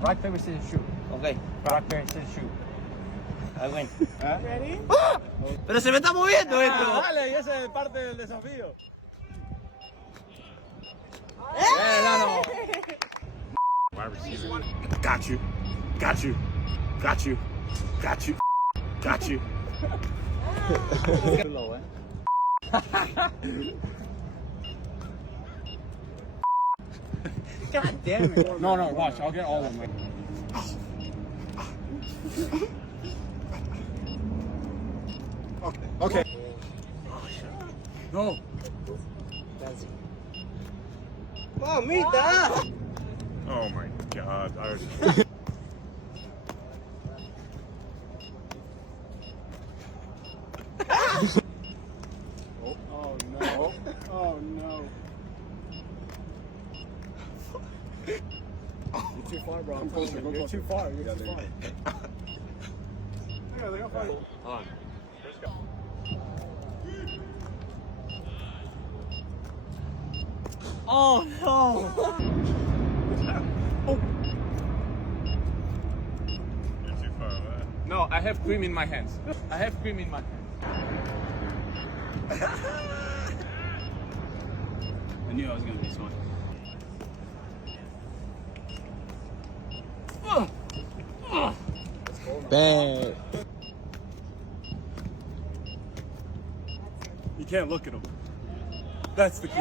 Rock, paper, scissors, shoot. Ok, Rock, paper, scissors, shoot. I win. Ready? Pero se me está moviendo esto. Dale, y ese es parte del desafío. No. Wide receiver. Got you. Got you. Got you. Got you. Got you. Low, eh? God damn it. No, watch. I'll get all of them. Okay. No. Mamita. Oh my God. Oh, no. Oh, no. You're too far, bro. I'm closer. You're too far. You're too far. Look how far. Hold on. Let's go. Oh no. You're too far away. No, I have cream in my hands. I have cream in my hands. I knew I was gonna be this one. Bang. You can't look at him. That's the key.